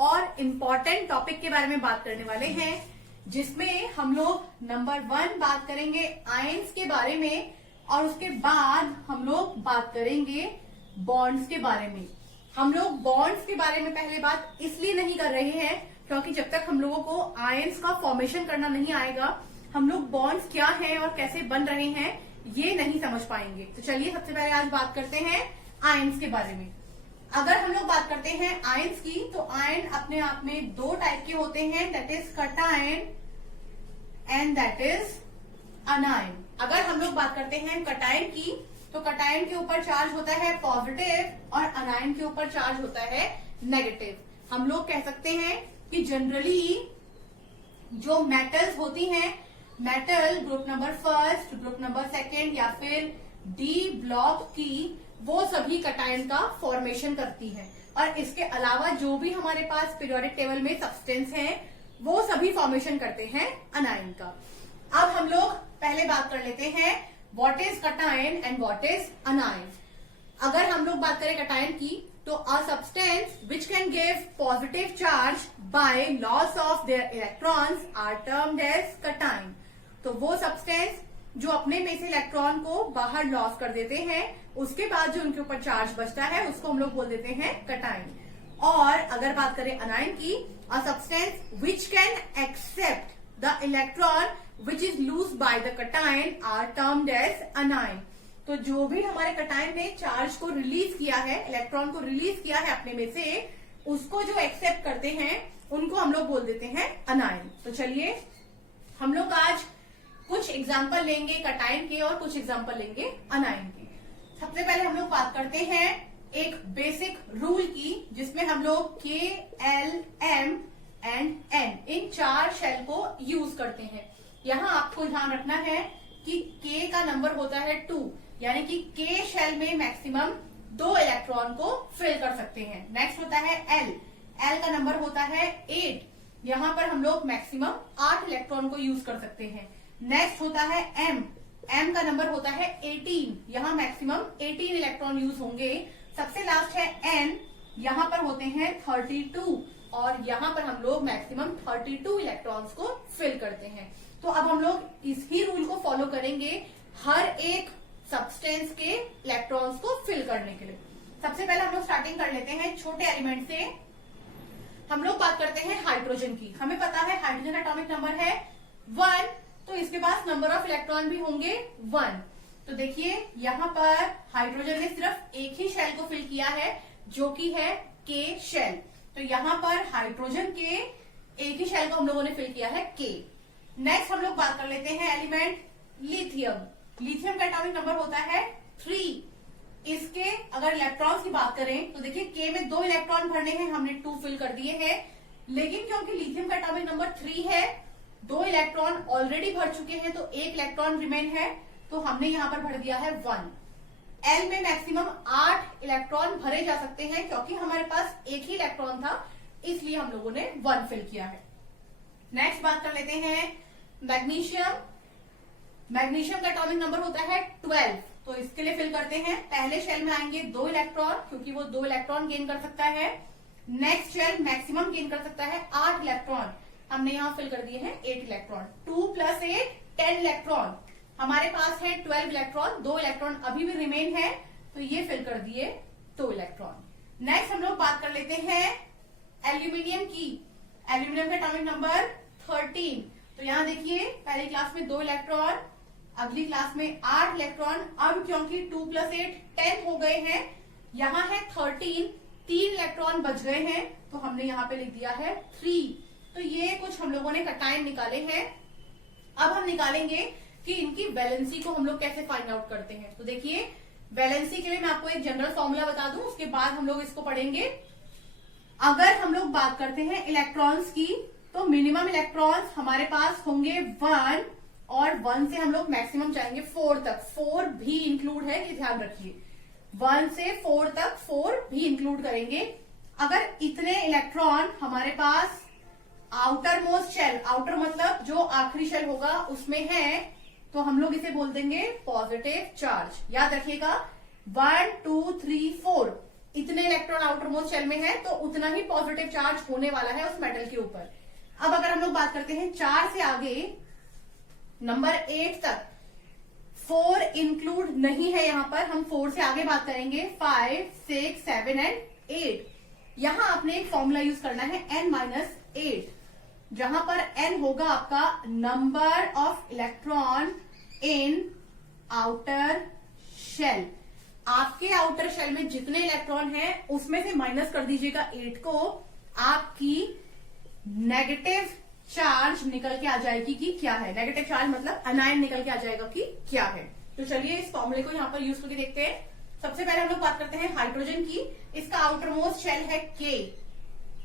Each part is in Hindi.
और इम्पोर्टेंट टॉपिक के बारे में बात करने वाले हैं, जिसमें हम लोग नंबर 1 बात करेंगे आयंस के बारे में और उसके बाद हम लोग बात करेंगे बॉन्ड्स के बारे में। हम लोग बॉन्ड्स के बारे में पहले बात इसलिए नहीं कर रहे हैं क्योंकि जब तक हम लोगों को आयंस का फॉर्मेशन करना नहीं आएगा, हम लोग बॉन्ड्स क्या हैं और कैसे बन रहे हैं ये नहीं समझ पाएंगे। तो चलिए सबसे पहले आज बात करते हैं आयंस के बारे में। अगर हम लोग बात करते हैं आयंस की, तो आयन अपने आप में 2 टाइप के होते हैं, that is cation and that is anion. अगर हम लोग बात करते हैं कटायन की, तो कटायन के ऊपर चार्ज होता है पॉजिटिव और अनायन के ऊपर चार्ज होता है नेगेटिव। हम लोग कह सकते हैं कि जनरली जो मेटल्स होती हैं, metal group number 1, group number 2 या फिर डी ब्लॉक की, वो सभी कटायन का फॉर्मेशन करती है। और इसके अलावा जो भी हमारे पास पीरियोडिक टेबल में सब्सटेंस हैं, वो सभी फॉर्मेशन करते हैं अनायन का। अब हम लोग पहले बात कर लेते हैं what is cation and what is anion. अगर हम लोग बात करें कटायन की, तो a substance which can give positive charge by loss of their electrons are termed as cation. तो वो सब्सटेंस जो अपने में से इलेक्ट्रॉन को बाहर लॉस कर देते हैं, उसके बाद जो उनके ऊपर चार्ज बचता है उसको हम लोग बोल देते हैं कटायन। और अगर बात करें अनायन की, a substance which can accept the electron which is lose by the cation are termed as anion. तो जो भी हमारे कटायन ने चार्ज को रिलीज किया है, इलेक्ट्रॉन को रिलीज किया है अपने में से, उसको जो एक्सेप्ट करते हैं उनको हम लोग बोल देते हैं अनायन। तो चलिए हम लोग आज कुछ एग्जाम्पल लेंगे कटायन के और कुछ एग्जाम्पल लेंगे अनायन के। सबसे पहले हम लोग बात करते हैं एक बेसिक रूल की, जिसमें हम लोग K, L, M and N in 4 shell को यूज करते हैं। यहाँ आपको ध्यान रखना है कि K का नंबर होता है 2, यानी कि K शेल में मैक्सिमम 2 इलेक्ट्रॉन को फिल कर सकते हैं। नेक्स्ट होता है L, L का नंबर होता है 8, यहाँ पर हम लोग मैक्सिमम 8 इलेक्ट्रॉन को यूज कर सकते हैं। नेक्स्ट होता है M, M का नंबर होता है 18, यहाँ मैक्सिमम 18 इलेक्ट्रॉन यूज होंगे। सबसे लास्ट है N, यहाँ पर होते हैं 32 और यहाँ पर हम लोग मैक्सिमम 32 इलेक्ट्रॉन्स को फिल करते हैं। तो अब हम लोग इस ही रूल को फॉलो करेंगे हर एक सब्सटेंस के इलेक्ट्रॉन्स को फिल करने के लिए। सबसे पहले हम लोग स्टार्टिंग कर लेते हैं छोटे एलिमेंट से। हम लोग बात करते हैं हाइड्रोजन की। हमें पता है हाइड्रोजन एटॉमिक नंबर है 1, तो इसके पास नंबर ऑफ इलेक्ट्रॉन भी होंगे 1। तो देखिए यहाँ पर हाइड्रोजन ने सिर्फ एक ही शेल को फिल किया है, जो कि है K शेल। तो यहाँ पर हाइड्रोजन के एक ही शेल को हम लोगों ने फिल किया है K। नेक्स्ट हम लोग बात कर लेते हैं एलिमेंट लिथियम। लिथियम का एटॉमिक नंबर होता है 3। इसके अगर इलेक्ट्रॉन्स की बात करें तो देखिए K में 2 इलेक्ट्रॉन भरने हैं, हमने 2 फिल कर दिए हैं। लेकिन क्योंकि लिथियम का एटॉमिक नंबर 3 है, 2 इलेक्ट्रॉन ऑलरेडी भर चुके हैं, तो 1 इलेक्ट्रॉन रिमेन है, तो हमने यहाँ पर भर दिया है 1। L में मैक्सिमम 8 इलेक्ट्रॉन भरे जा सकते हैं, क्योंकि हमारे पास एक ही इलेक्ट्रॉन था, इसलिए हम लोगों ने 1 फिल किया है। नेक्स्ट बात कर लेते हैं मैग्नीशियम। मैग्नीशियम का एटॉमिक नंबर होता है 12, तो इसके लिए फिल करते हैं। पहले शेल में आएंगे 2 इलेक्ट्रॉन, क्योंकि वो 2 इलेक्ट्रॉन गेन कर सकता है। नेक्स्ट शेल मैक्सिमम गेन कर सकता है 8 इलेक्ट्रॉन, हमने यहाँ फिल कर दिए हैं 8 इलेक्ट्रॉन। 2 + 8 10 इलेक्ट्रॉन, हमारे पास है 12 इलेक्ट्रॉन, 2 इलेक्ट्रॉन अभी भी रिमेन है, तो ये फिल कर दिए 2 इलेक्ट्रॉन। नेक्स्ट हम लोग बात कर लेते हैं एल्यूमिनियम की। एल्यूमिनियम का एटॉमिक नंबर 13। तो यहाँ देखिए पहली क्लास में 2 इलेक्ट्रॉन, अगली क्लास में 8 इलेक्ट्रॉन। अब क्योंकि 2 + 8 10 हो गए हैं, यहाँ है 13, 3 इलेक्ट्रॉन बच गए हैं, तो हमने यहाँ पे लिख दिया है 3। तो ये कुछ हम लोगों ने कटायन निकाले हैं। अब हम निकालेंगे कि इनकी वैलेंसी को हम लोग कैसे फाइंड आउट करते हैं। तो देखिए वैलेंसी के लिए मैं आपको एक जनरल फॉर्मूला बता दूं, उसके बाद हम लोग इसको पढ़ेंगे। अगर हम लोग बात करते हैं इलेक्ट्रॉन्स की, तो मिनिमम इलेक्ट्रॉन्स हमारे पास होंगे 1 और 1 से हम लोग मैक्सिमम जाएंगे 4 तक। 4 भी इंक्लूड है, ये ध्यान रखिए। 1 से 4 तक 4 भी इंक्लूड करेंगे। अगर इतने इलेक्ट्रॉन हमारे पास आउटर मोस्ट शेल, आउटर मतलब जो आखिरी शेल होगा उसमें है, तो हम लोग इसे बोल देंगे पॉजिटिव चार्ज। याद रखिएगा 1 2 3 4 इतने इलेक्ट्रॉन आउटर मोस्ट शेल में है तो उतना ही पॉजिटिव चार्ज होने वाला है उस मेटल के ऊपर। अब अगर हम लोग बात करते हैं 4 से आगे नंबर 8 तक, 4 इंक्लूड नहीं है यहां पर, हम 4 से आगे बात करेंगे 5, 6, 7 एंड 8। यहां आपने एक फॉर्मूला यूज करना है n-8, जहां पर n होगा आपका number of electron in outer shell. आपके आउटर शेल में जितने इलेक्ट्रॉन हैं उसमें से माइनस कर दीजिएगा 8 को, आपकी नेगेटिव चार्ज निकल के आ जाएगी कि क्या है। नेगेटिव चार्ज मतलब अनायन निकल के आ जाएगा कि क्या है। तो चलिए इस फॉर्मूले को यहां पर यूज करके देखते हैं। सबसे पहले हम लोग बात करते हैं हाइड्रोजन की। इसका आउटर मोस्ट शेल है K,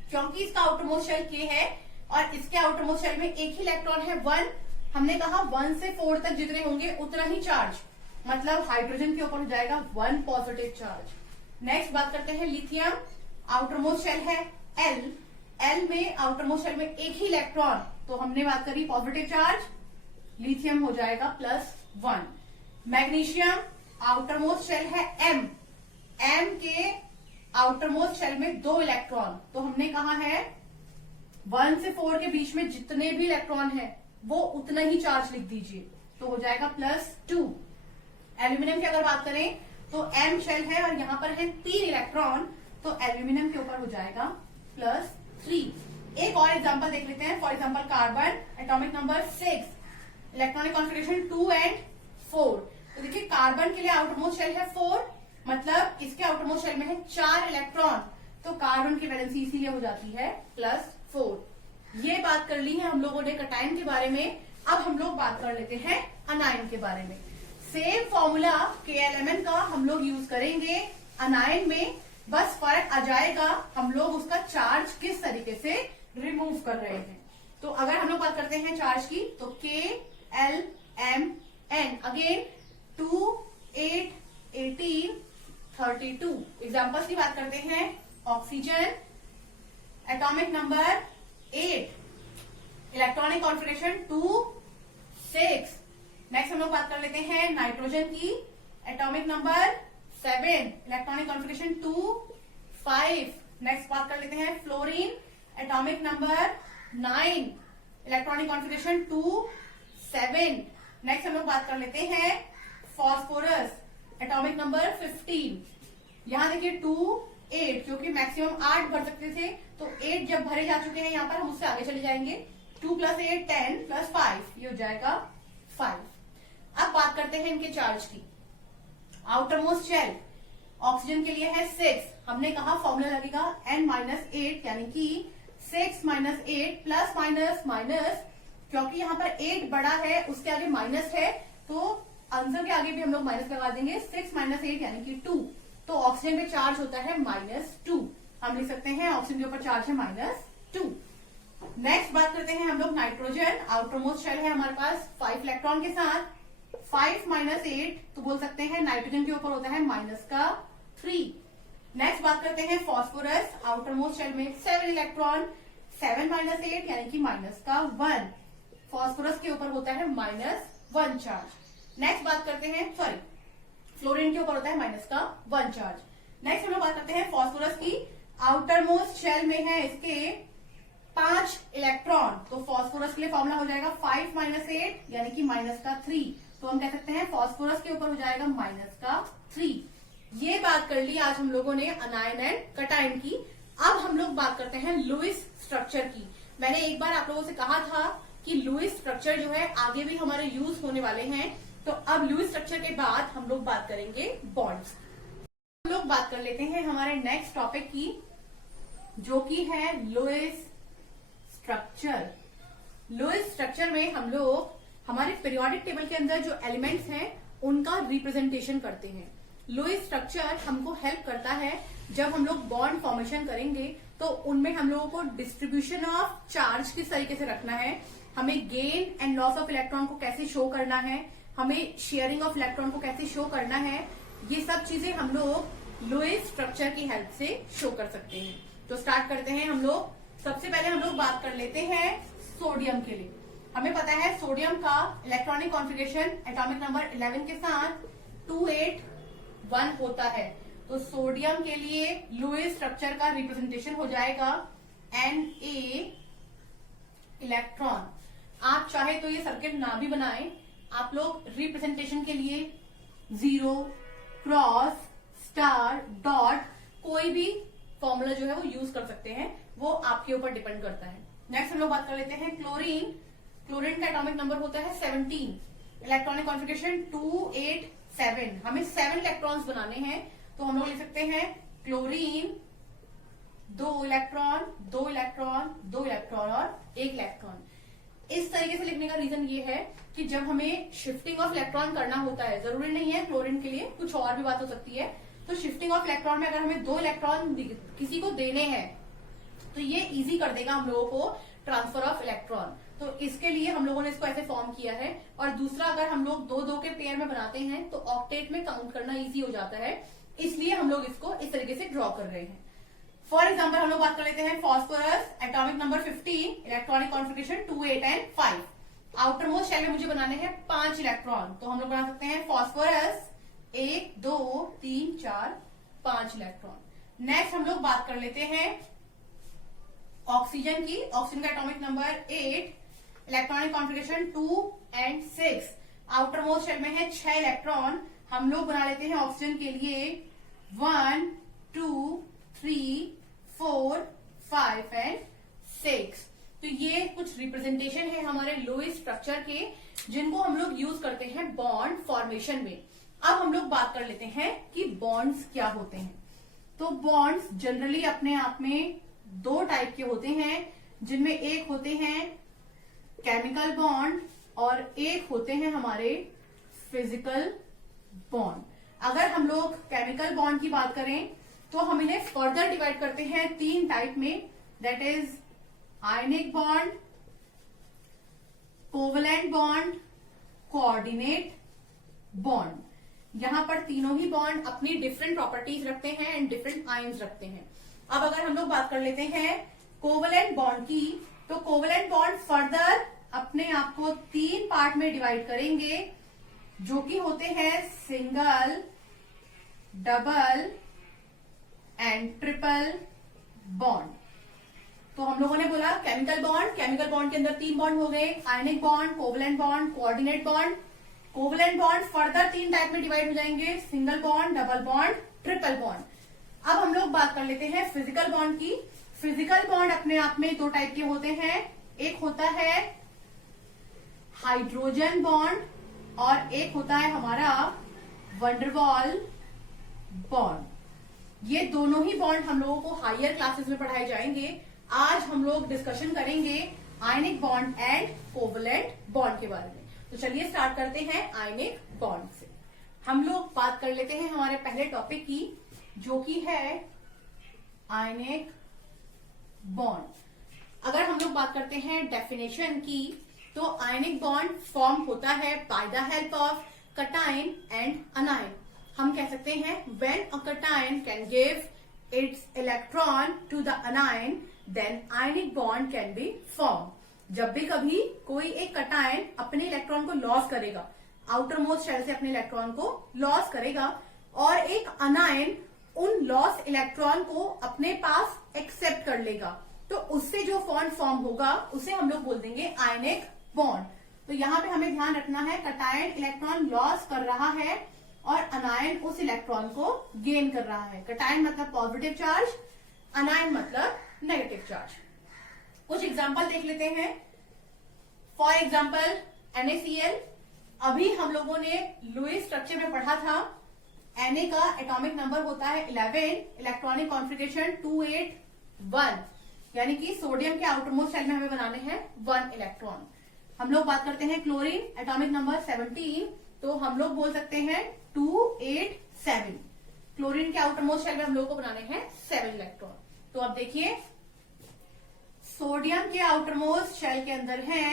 क्योंकि इसका आउटर मोस्ट शेल K है और इसके आउटर मोस्ट शेल में एक ही इलेक्ट्रॉन है 1। हमने कहा 1 से 4 तक जितने होंगे उतना ही चार्ज, मतलब हाइड्रोजन के ऊपर हो जाएगा 1 पॉजिटिव चार्ज। नेक्स्ट बात करते हैं लिथियम। आउटर मोस्ट शेल है L, L में आउटर मोस्ट शेल में एक ही इलेक्ट्रॉन, तो हमने बात करी पॉजिटिव चार्ज, लिथियम हो जाएगा +1। मैग्नीशियम आउटर मोस्ट शेल है M, M के आउटर मोस्ट शेल में 2 इलेक्ट्रॉन, तो हमने कहा है 1 से 4 के बीच में जितने भी इलेक्ट्रॉन है वो उतना ही चार्ज लिख दीजिए, तो हो जाएगा +2। एल्यूमिनियम की अगर बात करें तो M शेल है और यहां पर है 3 इलेक्ट्रॉन, तो एल्यूमिनियम के ऊपर हो जाएगा +3। एक और एग्जांपल देख लेते हैं। For example carbon, atomic number 6, electronic configuration 2 and 4। तो देखिए कार्बन के लिए आउटर मोस्ट शेल है 4, मतलब इसके आउटर मोस्ट शेल में है 4 इलेक्ट्रॉन, तो कार्बन की वैलेंसी इसीलिए हो जाती है +4। ये बात कर ली है हम लोगों ने कटायन के बारे में। अब हम लोग बात कर लेते हैं अनायन के बारे में। सेम फॉर्मूला KLMN का हम लोग यूज करेंगे अनायन में, बस फर्क आ जाएगा हम लोग उसका चार्ज किस तरीके से रिमूव कर रहे हैं। तो अगर हम लोग बात करते हैं चार्ज की तो KLMN अगेन 2, 8, 18, 32। एग्जाम्पल्स की बात करते हैं। Oxygen atomic number 8, electronic configuration 2, 6। Next हम लोग बात कर लेते हैं नाइट्रोजन की। Atomic number 7, electronic configuration 2, 5। Next बात कर लेते हैं fluorine, atomic number 9, electronic configuration 2, 7। Next हम लोग बात कर लेते हैं फॉस्फोरस, एटॉमिक नंबर 15। यहां देखिए 2, 8, क्योंकि मैक्सिमम 8 भर सकते थे, तो 8 जब भरे जा चुके हैं यहाँ पर हम उससे आगे चले जाएंगे। 2 + 8 10 + 5, ये हो जाएगा 5। अब बात करते हैं इनके चार्ज की। आउटर मोस्ट शेल ऑक्सीजन के लिए है 6, हमने कहा फॉर्मूला लगेगा n-8, यानी कि 6 - 8 प्लस माइनस माइनस, क्योंकि यहाँ पर 8 बड़ा है उसके आगे माइनस है, तो आंसर के आगे भी हम लोग माइनस लगा देंगे। 6 - 8 यानी कि 2, तो ऑक्सीजन पे चार्ज होता है -2। हम लिख सकते हैं ऑक्सीजन के ऊपर चार्ज है -2। नेक्स्ट बात करते हैं हम लोग नाइट्रोजन। आउटर मोस्ट शेल है हमारे पास 5 इलेक्ट्रॉन के साथ, 5 - 8, तो बोल सकते हैं नाइट्रोजन के ऊपर होता है -3। नेक्स्ट बात करते हैं फॉस्फोरस। आउटर मोस्ट शेल में 7 इलेक्ट्रॉन, 7 - 8 यानी कि -1। फॉस्फोरस के ऊपर होता है -1 चार्ज। नेक्स्ट बात करते हैं फ्लोरीन के ऊपर होता है -1 चार्ज। नेक्स्ट हम लोग बात करते हैं फॉस्फोरस की। आउटर मोस्ट शेल में है इसके 5 इलेक्ट्रॉन, तो फॉस्फोरस के लिए फॉर्मूला हो जाएगा 5 - 8 यानी कि -3। तो हम कह सकते हैं फॉस्फोरस के ऊपर हो जाएगा -3। ये बात कर ली आज हम लोगों ने अनायन एंड कटायन की। अब हम लोग बात करते हैं लुईस स्ट्रक्चर की। मैंने एक बार आप लोगों से कहा था कि लुईस स्ट्रक्चर जो है आगे भी हमारे यूज होने वाले हैं, तो अब लुईस स्ट्रक्चर के बाद हम लोग बात करेंगे बॉन्ड्स। हम लोग बात कर लेते हैं हमारे नेक्स्ट टॉपिक की, जो कि है लुईस स्ट्रक्चर। लुईस स्ट्रक्चर में हम लोग हमारे पीरियोडिक टेबल के अंदर जो एलिमेंट्स हैं उनका रिप्रेजेंटेशन करते हैं। लुईस स्ट्रक्चर हमको हेल्प करता है जब हम लोग बॉन्ड फॉर्मेशन करेंगे, तो उनमें हम लोगों को डिस्ट्रीब्यूशन ऑफ चार्ज किस तरीके से रखना है, हमें gain and loss of electron को कैसे शो करना है, हमें शेयरिंग ऑफ इलेक्ट्रॉन को कैसे शो करना है, ये सब चीजें हम लोग लुईस स्ट्रक्चर की हेल्प से शो कर सकते हैं। तो स्टार्ट करते हैं हम लोग। सबसे पहले हम लोग बात कर लेते हैं सोडियम के लिए। हमें पता है सोडियम का इलेक्ट्रॉनिक कॉन्फिगरेशन एटॉमिक नंबर 11 के साथ 2, 8, 1 होता है। तो सोडियम के लिए लुईस स्ट्रक्चर का रिप्रेजेंटेशन हो जाएगा Na इलेक्ट्रॉन। आप चाहे तो ये सर्किट ना भी बनाएं, आप लोग रिप्रेजेंटेशन के लिए 0, क्रॉस, स्टार, डॉट कोई भी फॉर्मूला जो है वो यूज कर सकते हैं, वो आपके ऊपर डिपेंड करता है। नेक्स्ट हम लोग बात कर लेते हैं क्लोरीन। क्लोरीन का एटॉमिक नंबर होता है 17, इलेक्ट्रॉनिक कॉन्फ़िगरेशन 287। हमें 7 इलेक्ट्रॉन्स बनाने हैं, तो हम लोग लिख सकते हैं क्लोरीन 2 इलेक्ट्रॉन, 2 इलेक्ट्रॉन, 2 इलेक्ट्रॉन और 1 इलेक्ट्रॉन। इस तरीके से लिखने का रीजन ये है कि जब हमें शिफ्टिंग ऑफ इलेक्ट्रॉन करना होता है, जरूरी नहीं है क्लोरीन के लिए, कुछ और भी बात हो सकती है, तो शिफ्टिंग ऑफ इलेक्ट्रॉन में अगर हमें 2 इलेक्ट्रॉन किसी को देने हैं तो ये इजी कर देगा हम लोगों को ट्रांसफर ऑफ इलेक्ट्रॉन। तो इसके लिए हम लोगों ने इसको ऐसे फॉर्म किया है। और दूसरा, अगर हम लोग 2-2 के पेयर में बनाते हैं तो ऑक्टेट में काउंट करना इजी हो जाता है, इसलिए हम लोग इसको इस तरीके से ड्रॉ कर रहे हैं। फॉर एग्जाम्पल हम लोग बात कर लेते हैं phosphorus, atomic number 15, electronic configuration 2, 8 and 5। Outermost shell में मुझे बनाने हैं 5 इलेक्ट्रॉन, तो हम लोग बना सकते हैं फॉस्फोरस 1, 2, 3, 4, 5 इलेक्ट्रॉन। नेक्स्ट हम लोग बात कर लेते हैं ऑक्सीजन की। ऑक्सीजन का atomic number 8, electronic configuration 2 and 6। Outermost shell में है 6 इलेक्ट्रॉन। हम लोग बना लेते हैं ऑक्सीजन के लिए 1, 2, 3, 4, 5 एंड 6। तो ये कुछ रिप्रेजेंटेशन है हमारे लुईस स्ट्रक्चर के, जिनको हम लोग यूज करते हैं बॉन्ड फॉर्मेशन में। अब हम लोग बात कर लेते हैं कि बॉन्ड्स क्या होते हैं। तो बॉन्ड्स जनरली अपने आप में 2 टाइप के होते हैं, जिनमें एक होते हैं केमिकल बॉन्ड और एक होते हैं हमारे फिजिकल बॉन्ड। अगर हम लोग केमिकल बॉन्ड की बात करें तो हम इन्हें फर्दर डिवाइड करते हैं 3 टाइप में, that is ionic bond, covalent bond, coordinate bond. यहां पर तीनों ही बॉन्ड अपनी डिफरेंट प्रॉपर्टीज रखते हैं एंड डिफरेंट आयंस रखते हैं। अब अगर हम लोग बात कर लेते हैं कोवलेंट बॉन्ड की, तो कोवलेंट बॉन्ड फर्दर अपने आप को 3 पार्ट में डिवाइड करेंगे, जो कि होते हैं single, double and triple bond. तो हम लोगों ने बोला केमिकल बॉन्ड के अंदर 3 बॉन्ड हो गए, ionic bond, covalent bond, coordinate bond. Covalent bond further 3 type में डिवाइड हो जाएंगे, single bond, double bond, triple bond. अब हम लोग बात कर लेते हैं फिजिकल बॉन्ड की। फिजिकल बॉन्ड अपने आप में 2 टाइप के होते हैं, एक होता है हाइड्रोजन बॉन्ड और एक होता है हमारा वंडरवॉल बॉन्ड। ये दोनों ही बॉन्ड हम लोगों को हायर क्लासेस में पढ़ाए जाएंगे। आज हम लोग डिस्कशन करेंगे ionic bond and covalent bond के बारे में। तो चलिए स्टार्ट करते हैं आयनिक बॉन्ड से। हम लोग बात कर लेते हैं हमारे पहले टॉपिक की, जो कि है आयनिक बॉन्ड। अगर हम लोग बात करते हैं डेफिनेशन की, तो आयनिक बॉन्ड फॉर्म होता है by the help of cation and anion. हम कह सकते हैं when a cation can give its electron to the anion, then ionic bond can be form. जब भी कभी कोई एक कटायन अपने इलेक्ट्रॉन को लॉस करेगा, आउटर मोस्ट शेल से अपने इलेक्ट्रॉन को लॉस करेगा, और एक अनायन उन लॉस इलेक्ट्रॉन को अपने पास एक्सेप्ट कर लेगा, तो उससे जो बॉन्ड फॉर्म होगा उसे हम लोग बोल देंगे आयनिक बॉन्ड। तो यहाँ पे हमें ध्यान रखना है, कटायन इलेक्ट्रॉन लॉस कर रहा है और अनायन उस इलेक्ट्रॉन को गेन कर रहा है। कटायन मतलब पॉजिटिव चार्ज, अनायन मतलब नेगेटिव चार्ज। कुछ एग्जाम्पल देख लेते हैं। For example NaCl। अभी हम लोगों ने लुईस स्ट्रक्चर में पढ़ा था, Na का एटॉमिक नंबर होता है 11, इलेक्ट्रॉनिक कॉन्फ़िगरेशन 281, यानी कि सोडियम के आउटर मोस्ट शेल में हमें बनाने हैं 1 इलेक्ट्रॉन। हम लोग बात करते हैं क्लोरीन, एटॉमिक नंबर 17, तो हम लोग बोल सकते हैं 287। क्लोरीन के आउटर मोस्ट शेल में हम लोग को बनाने हैं 7 इलेक्ट्रॉन। तो अब देखिए, सोडियम के आउटर मोस्ट शेल के अंदर है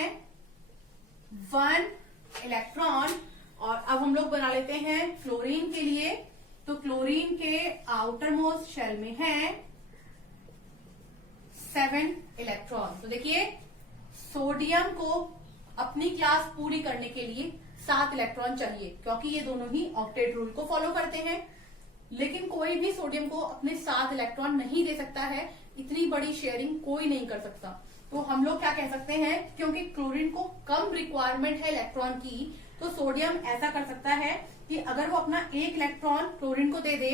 1 इलेक्ट्रॉन, और अब हम लोग बना लेते हैं क्लोरीन के लिए। तो क्लोरीन के आउटर मोस्ट शेल में है 7 इलेक्ट्रॉन। तो देखिए, सोडियम को अपनी क्लास पूरी करने के लिए 7 इलेक्ट्रॉन चाहिए, क्योंकि ये दोनों ही ऑक्टेट रूल को फॉलो करते हैं। लेकिन कोई भी सोडियम को अपने 7 इलेक्ट्रॉन नहीं दे सकता है। इतनी बड़ी शेयरिंग कोई नहीं कर सकता। तो हम लोग क्या कह सकते हैं, क्योंकि क्लोरीन को कम रिक्वायरमेंट है इलेक्ट्रॉन की, तो सोडियम ऐसा कर सकता है कि अगर वो अपना 1 इलेक्ट्रॉन क्लोरीन को दे दे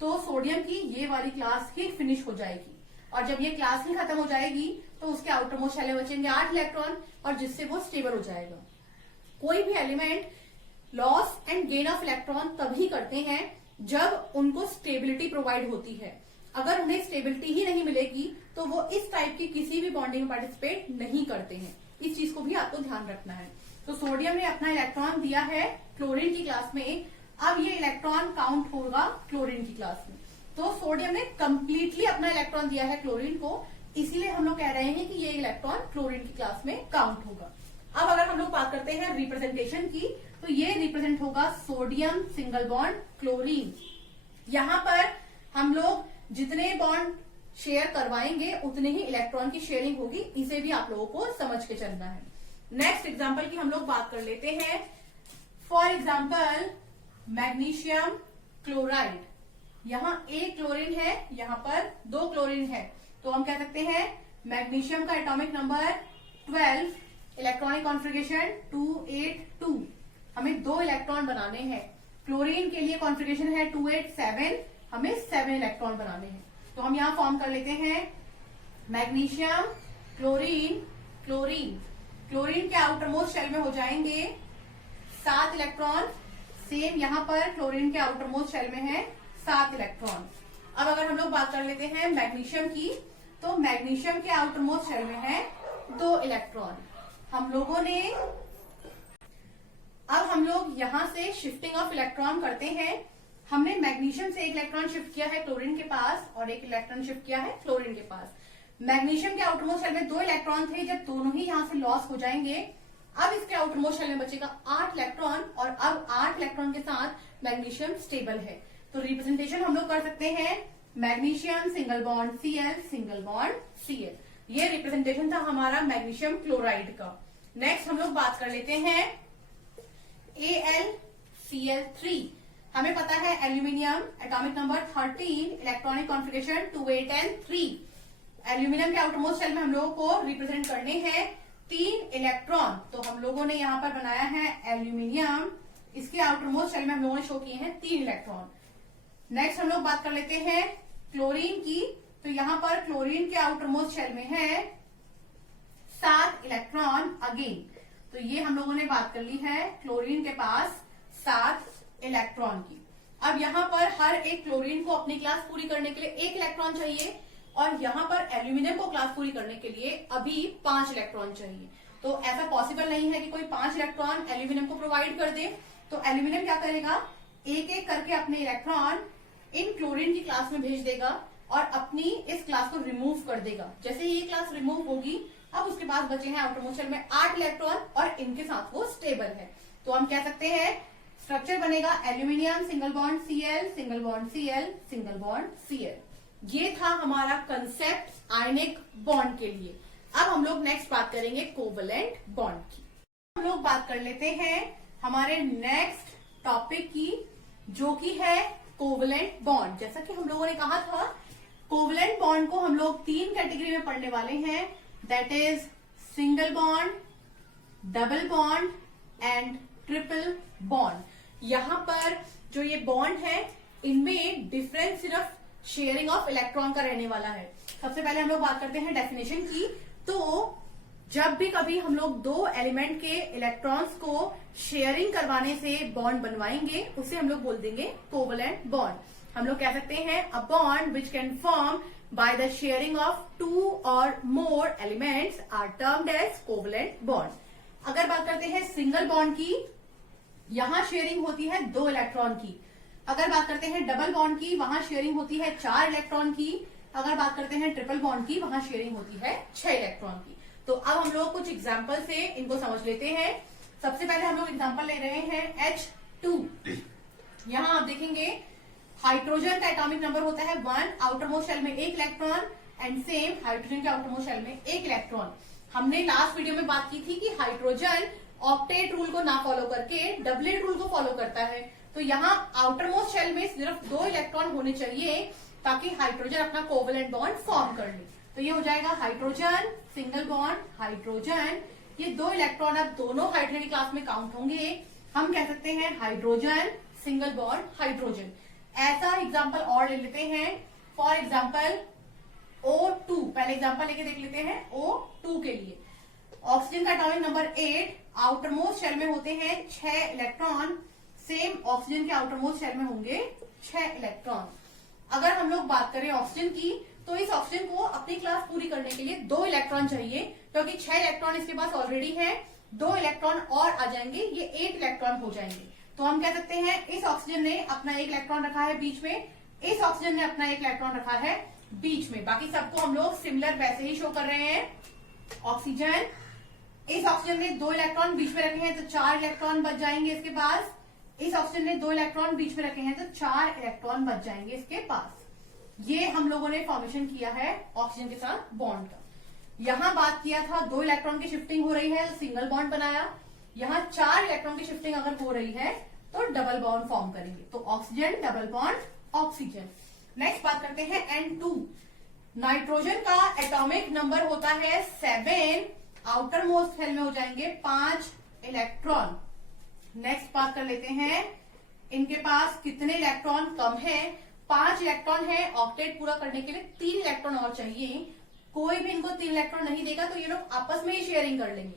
तो सोडियम की ये वाली क्लास ही फिनिश हो जाएगी, और जब ये क्लास ही खत्म हो जाएगी तो उसके आउटर मोस्ट शेल में बचेंगे 8 इलेक्ट्रॉन, और जिससे वो स्टेबल हो जाएगा। कोई भी element loss and gain of electron तभी करते हैं जब उनको स्टेबिलिटी प्रोवाइड होती है। अगर उन्हें स्टेबिलिटी ही नहीं मिलेगी तो वो इस टाइप की किसी भी बॉन्डिंग में पार्टिसिपेट नहीं करते हैं। इस चीज को भी आपको ध्यान रखना है। तो सोडियम ने अपना इलेक्ट्रॉन दिया है क्लोरीन की क्लास में, अब ये इलेक्ट्रॉन काउंट होगा क्लोरीन की क्लास में। तो सोडियम ने कंप्लीटली अपना इलेक्ट्रॉन दिया है क्लोरीन को, इसीलिए हम लोग कह रहे हैं कि ये इलेक्ट्रॉन क्लोरीन की क्लास में काउंट होगा। अब अगर हम लोग बात करते हैं रिप्रेजेंटेशन की, तो ये रिप्रेजेंट होगा सोडियम सिंगल बॉन्ड क्लोरीन। यहां पर हम लोग जितने बॉन्ड शेयर करवाएंगे उतने ही इलेक्ट्रॉन की शेयरिंग होगी। इसे भी आप लोगों को समझ के चलना है। नेक्स्ट एग्जांपल की हम लोग बात कर लेते हैं। फॉर एग्जांपल मैग्नीशियम क्लोराइड, यहां एक क्लोरीन है, यहां पर 2 क्लोरीन है, तो हम कह सकते हैं मैग्नीशियम का एटॉमिक नंबर 12, इलेक्ट्रॉनिक कॉन्फ़िगरेशन 282। हमें 2 इलेक्ट्रॉन बनाने हैं। क्लोरीन के लिए कॉन्फ़िगरेशन है 287, हमें 7 इलेक्ट्रॉन बनाने हैं। तो हम यहां फॉर्म कर लेते हैं मैग्नीशियम क्लोरीन क्लोरीन। क्लोरीन के आउटर मोस्ट शेल में हो जाएंगे 7 इलेक्ट्रॉन। सेम यहां पर क्लोरीन के आउटर मोस्ट शेल में है 7 इलेक्ट्रॉन। अब अगर हम लोग बात कर लेते हैं मैग्नीशियम की, तो मैग्नीशियम के आउटर मोस्ट शेल में है 2 इलेक्ट्रॉन। अब हम लोग यहां से शिफ्टिंग ऑफ इलेक्ट्रॉन करते हैं। हमने मैग्नीशियम से 1 इलेक्ट्रॉन शिफ्ट किया है क्लोरीन के पास और 1 इलेक्ट्रॉन शिफ्ट किया है क्लोरीन के पास। मैग्नीशियम के आउटरमोस्ट शेल में 2 इलेक्ट्रॉन थे, जब दोनों ही यहां से लॉस हो जाएंगे, अब इसके आउटरमोस्ट शेल में बचेगा 8 इलेक्ट्रॉन, और अब 8 इलेक्ट्रॉन के साथ मैग्नीशियम स्टेबल है। तो रिप्रेजेंटेशन हम लोग कर सकते हैं magnesium single bond Cl single bond Cl। ये रिप्रेजेंटेशन था हमारा मैग्नीशियम क्लोराइड का। नेक्स्ट हम लोग बात कर लेते हैं AlCl3। हमें पता है aluminium atomic number 13, electronic configuration 283। Aluminium के आउटरमोस्ट शेल में हम लोगों को रिप्रेजेंट करने हैं 3 इलेक्ट्रॉन, तो हम लोगों ने यहाँ पर बनाया है एल्यूमिनियम, इसके आउटरमोस्ट शेल में हम लोगों ने शो किए हैं 3 इलेक्ट्रॉन। नेक्स्ट हम लोग बात कर लेते हैं क्लोरीन की, तो यहाँ पर क्लोरीन के आउटरमोस्ट शेल में है 7 इलेक्ट्रॉन अगेन। तो ये हम लोगों ने बात कर ली है क्लोरीन के पास 7 इलेक्ट्रॉन की। अब यहाँ पर हर एक क्लोरीन को अपनी क्लास पूरी करने के लिए 1 इलेक्ट्रॉन चाहिए, और यहाँ पर एल्यूमिनियम को क्लास पूरी करने के लिए अभी 5 इलेक्ट्रॉन चाहिए। तो ऐसा पॉसिबल नहीं है कि कोई 5 इलेक्ट्रॉन एल्यूमिनियम को प्रोवाइड कर दे। तो एल्यूमिनियम क्या करेगा, एक एक करके अपने इलेक्ट्रॉन इन क्लोरीन की क्लास में भेज देगा और अपनी इस क्लास को रिमूव कर देगा। जैसे ही ये क्लास रिमूव होगी, अब उसके पास बचे हैं आउटरमोस्ट शेल में 8 इलेक्ट्रॉन, और इनके साथ वो स्टेबल है। तो हम कह सकते हैं स्ट्रक्चर बनेगा aluminium single bond Cl single bond Cl single bond Cl। ये था हमारा कंसेप्ट आयनिक बॉन्ड के लिए। अब हम लोग नेक्स्ट बात करेंगे कोवलेंट बॉन्ड की। हम लोग बात कर लेते हैं हमारे नेक्स्ट टॉपिक की, जो कि है कोवलेंट बॉन्ड। जैसा कि हम लोगों ने कहा था, कोवलेंट बॉन्ड को हम लोग 3 कैटेगरी में पढ़ने वाले हैं, that is single bond, double bond and triple bond. यहाँ पर जो ये बॉन्ड है, इनमें डिफरेंस सिर्फ शेयरिंग ऑफ इलेक्ट्रॉन का रहने वाला है। सबसे पहले हम लोग बात करते हैं डेफिनेशन की। तो जब भी कभी हम लोग 2 एलिमेंट के इलेक्ट्रॉन्स को शेयरिंग करवाने से बॉन्ड बनवाएंगे, उसे हम लोग बोल देंगे कोवलेंट बॉन्ड। हम लोग कह सकते हैं a bond which can form by the sharing of 2 or more elements are termed as covalent bond. अगर बात करते हैं सिंगल बॉन्ड की, यहां शेयरिंग होती है 2 इलेक्ट्रॉन की। अगर बात करते हैं डबल बॉन्ड की, वहां शेयरिंग होती है 4 इलेक्ट्रॉन की। अगर बात करते हैं ट्रिपल बॉन्ड की, वहां शेयरिंग होती है 6 इलेक्ट्रॉन की। तो अब हम लोग कुछ एग्जाम्पल से इनको समझ लेते हैं। सबसे पहले हम लोग एग्जाम्पल ले रहे हैं H2। यहां आप देखेंगे हाइड्रोजन का एटॉमिक नंबर होता है 1, आउटर मोस्ट शेल में 1 इलेक्ट्रॉन, एंड सेम हाइड्रोजन के आउटर मोस्ट शेल में 1 इलेक्ट्रॉन। हमने लास्ट वीडियो में बात की थी कि हाइड्रोजन ऑक्टेट रूल को ना फॉलो करके डबलेट रूल को फॉलो करता है। तो यहाँ आउटर मोस्ट शेल में सिर्फ 2 इलेक्ट्रॉन होने चाहिए ताकि हाइड्रोजन अपना कोवेलेंट बॉन्ड फॉर्म कर ले। तो ये हो जाएगा हाइड्रोजन सिंगल बॉन्ड हाइड्रोजन। ये 2 इलेक्ट्रॉन अब दोनों हाइड्रोजन की क्लास में काउंट होंगे। हम कह सकते हैं हाइड्रोजन सिंगल बॉन्ड हाइड्रोजन। ऐसा एग्जाम्पल और ले लेते हैं। फॉर एग्जाम्पल O2, पहले एग्जाम्पल लेके देख लेते हैं O2 के लिए। ऑक्सीजन का atomic number 8, outermost shell में होते हैं 6 इलेक्ट्रॉन। सेम ऑक्सीजन के आउटर मोस्ट शेल में होंगे 6 इलेक्ट्रॉन। अगर हम लोग बात करें ऑक्सीजन की, तो इस ऑक्सीजन को अपनी क्लास पूरी करने के लिए 2 इलेक्ट्रॉन चाहिए, क्योंकि 6 इलेक्ट्रॉन इसके पास ऑलरेडी है। 2 इलेक्ट्रॉन और आ जाएंगे, ये 8 इलेक्ट्रॉन हो जाएंगे। तो हम कह सकते हैं इस ऑक्सीजन ने अपना 1 इलेक्ट्रॉन रखा है बीच में, इस ऑक्सीजन ने अपना 1 इलेक्ट्रॉन रखा है बीच में। बाकी सबको हम लोग सिमिलर वैसे ही शो कर रहे हैं। ऑक्सीजन, इस ऑक्सीजन ने 2 इलेक्ट्रॉन बीच में रखे हैं तो 4 इलेक्ट्रॉन बच जाएंगे इसके पास। इस ऑक्सीजन ने 2 इलेक्ट्रॉन बीच में रखे हैं तो 4 इलेक्ट्रॉन बच जाएंगे इसके पास। ये हम लोगों ने फॉर्मेशन किया है ऑक्सीजन के साथ बॉन्ड का। यहां बात किया था 2 इलेक्ट्रॉन की शिफ्टिंग हो रही है तो सिंगल बॉन्ड बनाया। यहां 4 इलेक्ट्रॉन की शिफ्टिंग अगर हो रही है तो डबल बॉन्ड फॉर्म करेंगे। तो oxygen double bond oxygen. Next बात करते हैं N2। नाइट्रोजन का एटॉमिक नंबर होता है 7, आउटर मोस्ट शेल में हो जाएंगे 5 इलेक्ट्रॉन। नेक्स्ट बात कर लेते हैं इनके पास कितने इलेक्ट्रॉन कम है। 5 इलेक्ट्रॉन है, ऑक्टेट पूरा करने के लिए 3 इलेक्ट्रॉन और चाहिए। कोई भी इनको 3 इलेक्ट्रॉन नहीं देगा तो ये लोग आपस में ही शेयरिंग कर लेंगे।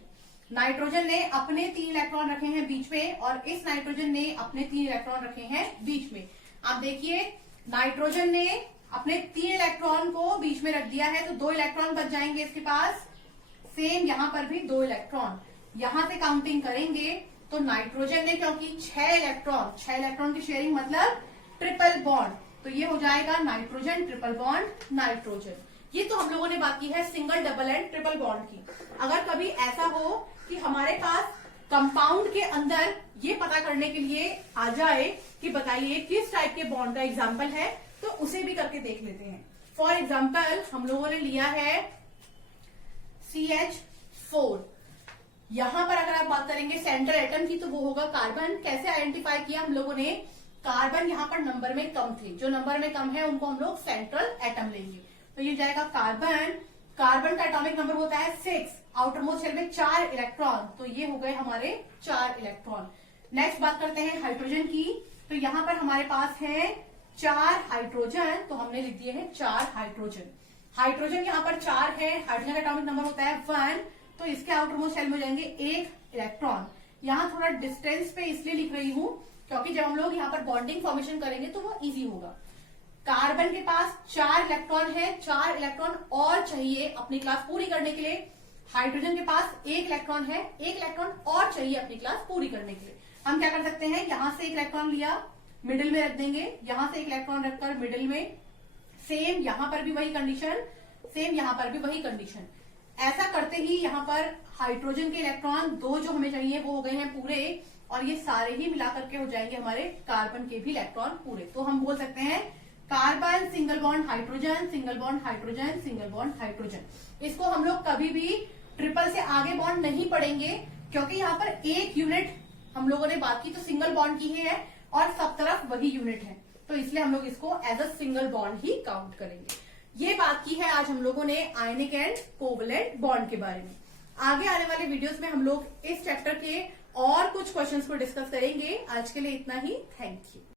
नाइट्रोजन ने अपने 3 इलेक्ट्रॉन रखे हैं बीच में और इस नाइट्रोजन ने अपने 3 इलेक्ट्रॉन रखे हैं बीच में। आप देखिए नाइट्रोजन ने अपने 3 इलेक्ट्रॉन को बीच में रख दिया है तो 2 इलेक्ट्रॉन बच जाएंगे इसके पास। सेम यहां पर भी 2 इलेक्ट्रॉन। यहां से काउंटिंग करेंगे तो नाइट्रोजन ने क्योंकि 6 इलेक्ट्रॉन की शेयरिंग मतलब ट्रिपल बॉन्ड, तो ये हो जाएगा नाइट्रोजन ट्रिपल बॉन्ड नाइट्रोजन। ये तो हम लोगों ने बात की है single double and triple bond की। अगर कभी ऐसा हो कि हमारे पास कंपाउंड के अंदर ये पता करने के लिए आ जाए कि बताइए किस टाइप के बॉन्ड का एग्जाम्पल है, तो उसे भी करके देख लेते हैं। फॉर एग्जाम्पल हम लोगों ने लिया है CH4। यहां पर अगर आप बात करेंगे सेंट्रल एटम की तो वो होगा कार्बन। कैसे आइडेंटिफाई किया हम लोगों ने, कार्बन यहां पर नंबर में कम थे, जो नंबर में कम है उनको हम लोग सेंट्रल एटम लेंगे। तो ये जाएगा कार्बन। कार्बन का एटॉमिक नंबर होता है 6, आउटर मोस्ट शेल में 4 इलेक्ट्रॉन, तो ये हो गए हमारे 4 इलेक्ट्रॉन। नेक्स्ट बात करते हैं हाइड्रोजन की। तो यहां पर हमारे पास है 4 हाइड्रोजन, तो हमने लिख दिए हैं 4 हाइड्रोजन। हाइड्रोजन यहाँ पर 4 है, हाइड्रोजन का एटॉमिक नंबर होता है 1, तो इसके आउटर मोस्ट शेल में हो जाएंगे 1 इलेक्ट्रॉन। यहाँ थोड़ा डिस्टेंस पे इसलिए लिख रही हूँ क्योंकि जब हम लोग यहाँ पर बॉन्डिंग फॉर्मेशन करेंगे तो वो इजी होगा। कार्बन के पास 4 इलेक्ट्रॉन है, 4 इलेक्ट्रॉन और चाहिए अपनी क्लास पूरी करने के लिए। हाइड्रोजन के पास 1 इलेक्ट्रॉन है, 1 इलेक्ट्रॉन और चाहिए अपनी क्लास पूरी करने के लिए। हम क्या कर सकते हैं, यहां से 1 इलेक्ट्रॉन लिया, मिडिल में रख देंगे, यहां से 1 इलेक्ट्रॉन रखकर मिडिल में। सेम यहां पर भी वही कंडीशन, सेम यहां पर भी वही कंडीशन। ऐसा करते ही यहाँ पर हाइड्रोजन के इलेक्ट्रॉन 2 जो हमें चाहिए वो हो गए हैं पूरे, और ये सारे ही मिला करके हो जाएंगे हमारे कार्बन के भी इलेक्ट्रॉन पूरे। तो हम बोल सकते हैं carbon single bond hydrogen, single bond hydrogen, single bond hydrogen. इसको हम लोग कभी भी ट्रिपल से आगे बॉन्ड नहीं पढ़ेंगे क्योंकि यहाँ पर एक यूनिट हम लोगों ने बात की तो सिंगल बॉन्ड की ही है और सब तरफ वही यूनिट है, तो इसलिए हम लोग इसको एज अ सिंगल बॉन्ड ही काउंट करेंगे। ये बात की है आज हम लोगों ने आयनिक एंड कोवलेंट बॉन्ड के बारे में। आगे आने वाले वीडियोस में हम लोग इस चैप्टर के और कुछ क्वेश्चंस को डिस्कस करेंगे। आज के लिए इतना ही, थैंक यू।